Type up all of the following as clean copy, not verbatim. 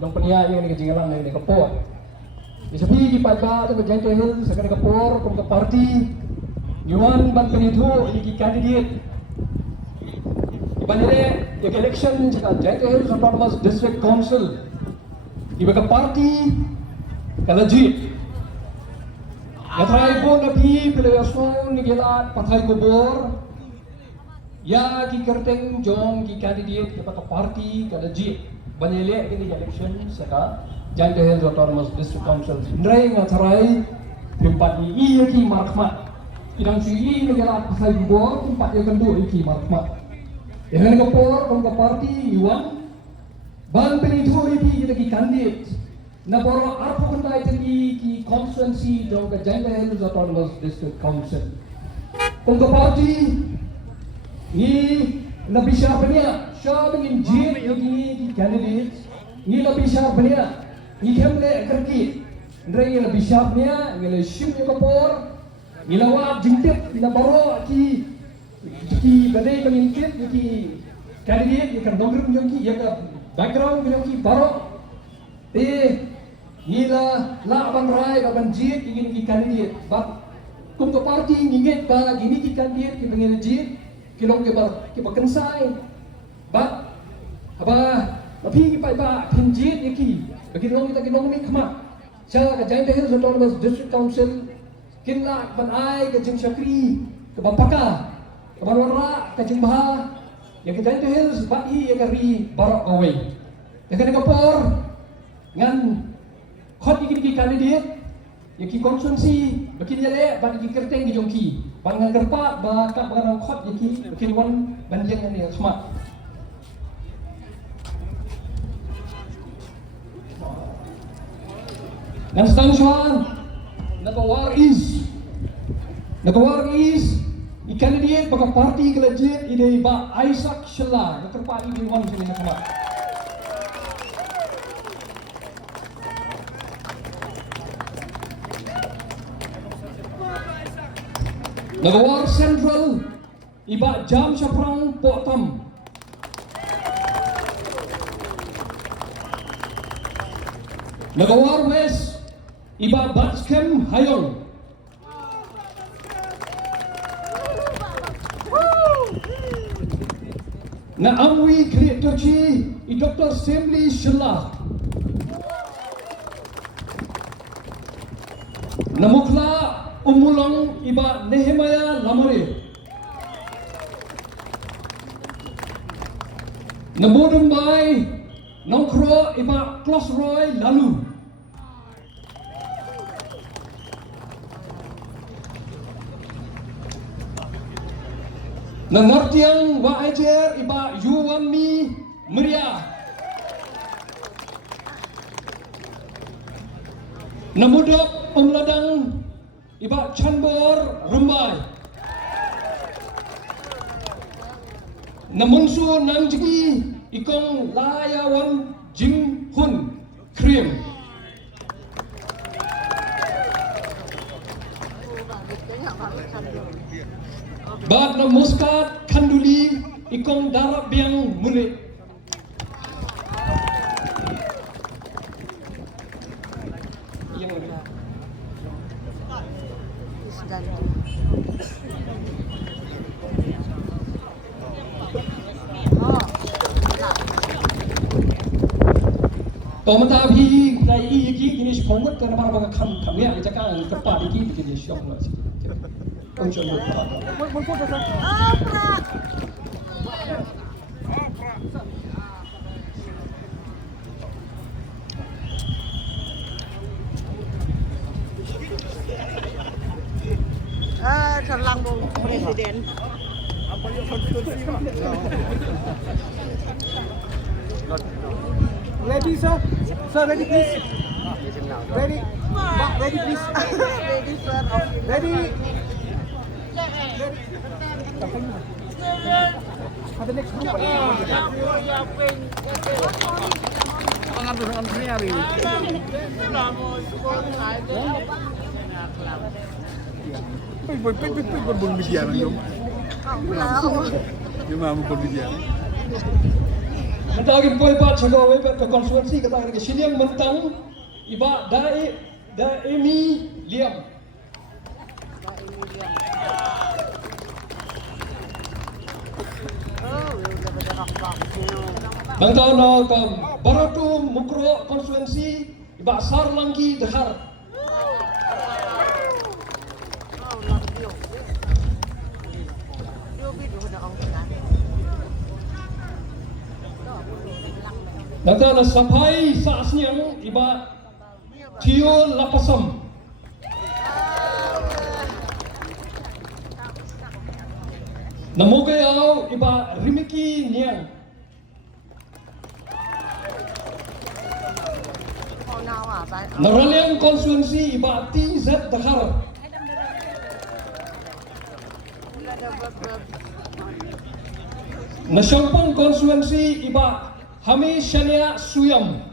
dong penia yang ni kejingalang ni kapor. Isapi ki pada tu berjaya tehel sekarang kapor kum ke parti. Yuan ban penidhu ini ki candidate. Ibanile yang election jika jaya tehel autonomous district council. Iba ke parti kalajit. Katrai pun nabi pelayasong ni gelat pathai kubur. Ya ki kerteng jom ki candidate kepada parti kalajit. Banyak ini election saka Jaya Tehel Autonomous District Council. Ndrai ngatarai tempat ini ki markmat. Idang sili negara pasal kubur tempat yang kedua ki markmat. Yang ngapor ke parti yuan ban penidhu ini kita ki candidate. Na poro arpo kuntai ki constituency dong ke Jaya Tehel Autonomous District Council. Ke parti ni nabi siapa dia? Siapa yang jin ini candidate? Ni nabi siapa dia? Ni kemle kerki. Ndrai nabi siapa dia? Ni sim yang kapor. Ni lawat jintip. Ni baro ki badai kemintip ki candidate yang dongger punya ki yang background punya ki baro. Ni la ban rai ban jit ingin ki candidate. But kum ke parti ingin ba gini ki candidate ki pengen jit. Kilong ke bar ki bakensai. But apa tapi kita ba pinjit yaki bagi long kita kilong mi khama cha ka Jaya Tehel Autonomous District Council kinla ban ai ka jing syakri ke bapaka ke barwara ka jing baha yang ka Jaya Tehel ba i ya kari barok away ya ka kapor ngan khot iki candidate yaki konsensi bagi dia ban iki kerteng ki jongki ban ngan kerpa ba ka ban khot yaki bagi wan ban yang ni khama. Dan seterusnya, Nakawar is candidate bagi parti kelajit ide ba Isaac Shelar, terpadi di wan sini nakawar. Nakawar Central iba Jam Syaprang Potam. Nakawar West iba Batskem Hayong. Na Amwi Kriatochi i Dr. Semli Shelah. Na Mukla Umulong iba Nehemiah Lamore. Na Bodumbai Nongkro iba Klosroy Lalu. Na Nortiang Waejer iba Yuwami Meriah. Na Mudok Umladang iba Chanbor Rumbai. Na Munsu Nanjigi ikong Layawan Jing Hun Krim. Bad na Muscat Kanduli ikong Darab yang Mulit. Yang mana? Tomata bi kai iki kini sepongot karena para baga kamnya kita kan tepat iki begini syok lah sih. Unjuk lupa. Selang presiden. Ready, sir? Sir, ready, please. Ready? Ready, please. Ready, sir. Ready? Ada next group. Pengambil hari ini. Belum bicara dong. Gimana mau bicara? Mentagin poin pat cakap webet ke konstituensi kata ke siliang mentang iba Emi Liam. Mentang no kam Baratu Mukro konstituensi iba Sar Langki Dehar. Mentang no sampai saat siang iba Tio Lapasam. Namugayau iba Rimiki Niang. Naraliang konstituensi iba TZ Dahar. Nasyongpong konstituensi iba Hami Shania Suyam.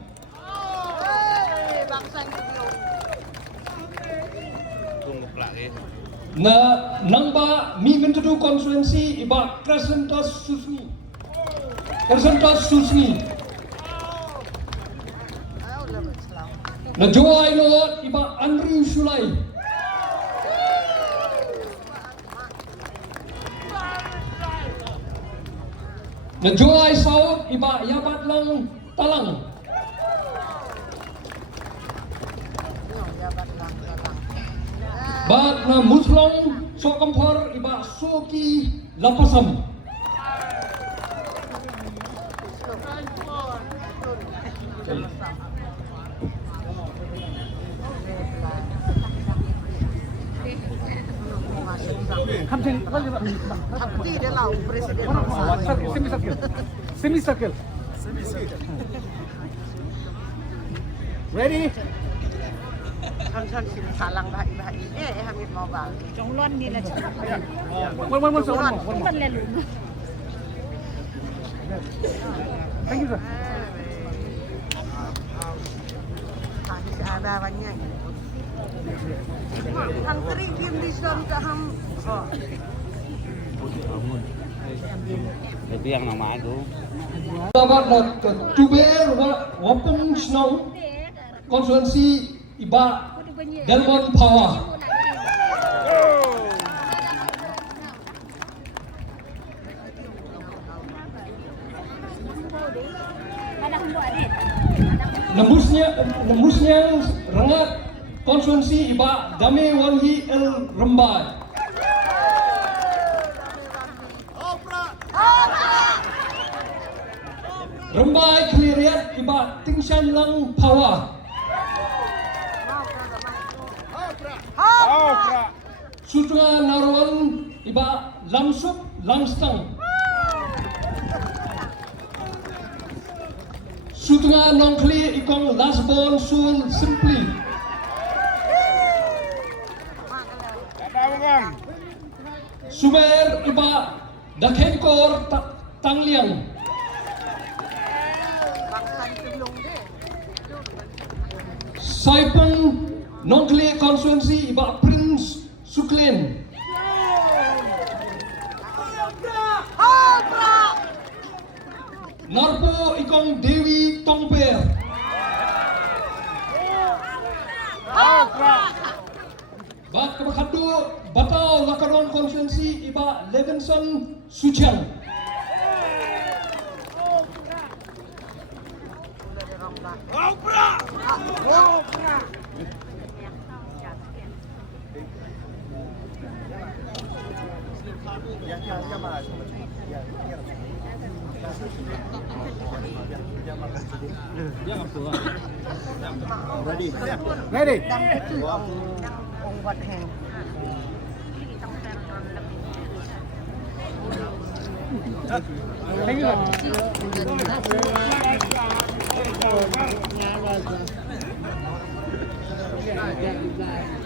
Na nangba mi bentudu konstituensi iba Crescentas Susni. Na Joai no iba Andrew Sulai. Na Joai Saud iba Yabat Lang Talang. Bat na Muslong Sokampor iba Soki Lapasam. Dia lau presiden. Semicircle. Ready? Kan salang bahi-bahi. Hamid mau bang. Jonglon ni lah cakap. One. Lalu. Thank you, sir. Ada banyak. Hang teri kim di son ke ham. Itu yang nama itu. Dapat nak tuber wapung snow konstituensi iba Delmon Power. Nembusnya rengat konstituensi iba Dame Wangi El Rembai. Rembai Keliriat iba Tingshan Lang Power. Sutra Narwan iba Langsuk Langstang. Sutra Nongkli ikong Lasbon Sul Simply. Sumer iba Dakenkor Tangliang. Saipan Nongkli konstituensi iba Prince Suklen. Narpo ikong Dewi Tongper. Bat kabakadu Batao Lakaron konstituensi iba Levinson Suchang. Ready? Ongbat hang. Thank you, sir.